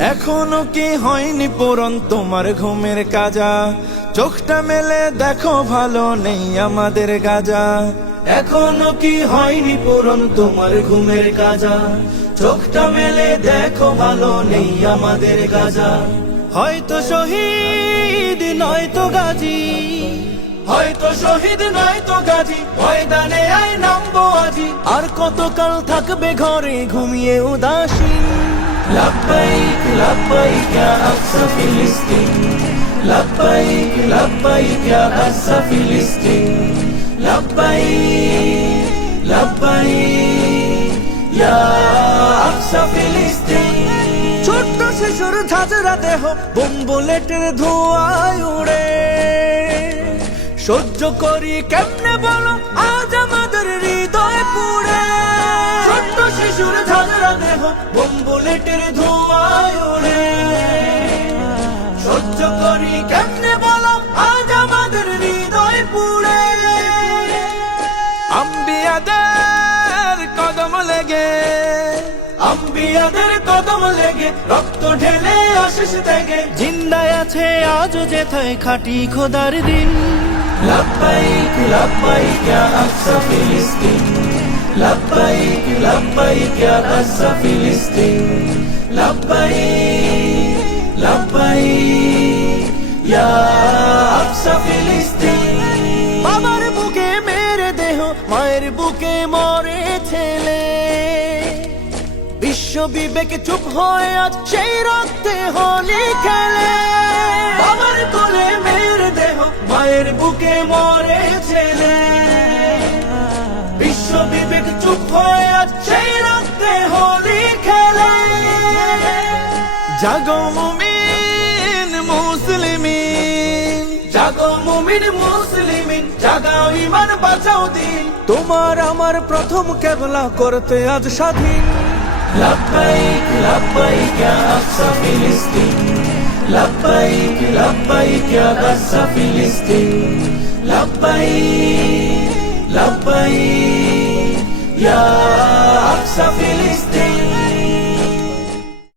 এখনও কি হয়নি পূরণ তোমার ঘুমের কাজা? চোখটা মেলে দেখো ভালো নেই আমাদের গাজা। এখনও কি হয়নি পূরণ তোমার ঘুমের কাজা? চোখটা মেলে দেখো ভালো নেই আমাদের গাজা। হয়তো শহীদ, নয়তো গাজী। হয়তো শহীদ নয়তো গাজী ময়দানে আয় নামবো আজি আর কতকাল থাকবে ঘরে ঘুমিয়ে উদাসীন لبيك لبيك يا أقصى فلسطين لبيك لبيك يا أقصى فلسطين لبيك لبيك يا أقصى فلسطين ছোট্ট শিশুর ঝাঁঝরা দেহ বোম বুলেটের ধোঁয়ায় উড়ে সহ্য করি কেমনে বলো? আজ আমাদের হৃদয় পুড়ে। ছোট্ট শিশুর ঝাঁঝরা দেহ বোম বুলেটের ধোঁয়ায় উড়ে সহ্য করি কেমনে বলো? আজ আমাদের হৃদয় পুড়ে। আম্বিয়াদের কদম লেগে, আম্বিয়াদের কদম লেগে, রক্ত ঢেলে আশিস থেকে জিন্দায় আছে আজও যেথায় খাটি খোদার দিন। لبيك لبيك يا أقصى فلسطين لبيك لبيك يا أقصى فلسطين لبيك لبيك يا أقصى فلسطين বাবার বুকে মেরে দেহ মায়ের বুকে মরে ছেলে বিশ্ব বিবেক চুপ হয়ে আজ সেই রক্তে হোলি খেলে বাবার কোলে মেরে দেহ মায়ের বুকে মরে ছেলে বিশ্ব বিবেক চুপ হয়ে আজ সেই রক্তে হোলি খেলে জাগো মুমিন মুসলিমিন জাগো মুমিন মুসলিমিন জাগাও ইমান বাঁচাও দিন তোমার আমার প্রথম কেবলা করতে আজ স্বাধীন لبيك لبيك يا أقصى فلسطين لبيك لبيك يا أقصى فلسطين لبيك لبيك يا أقصى فلسطين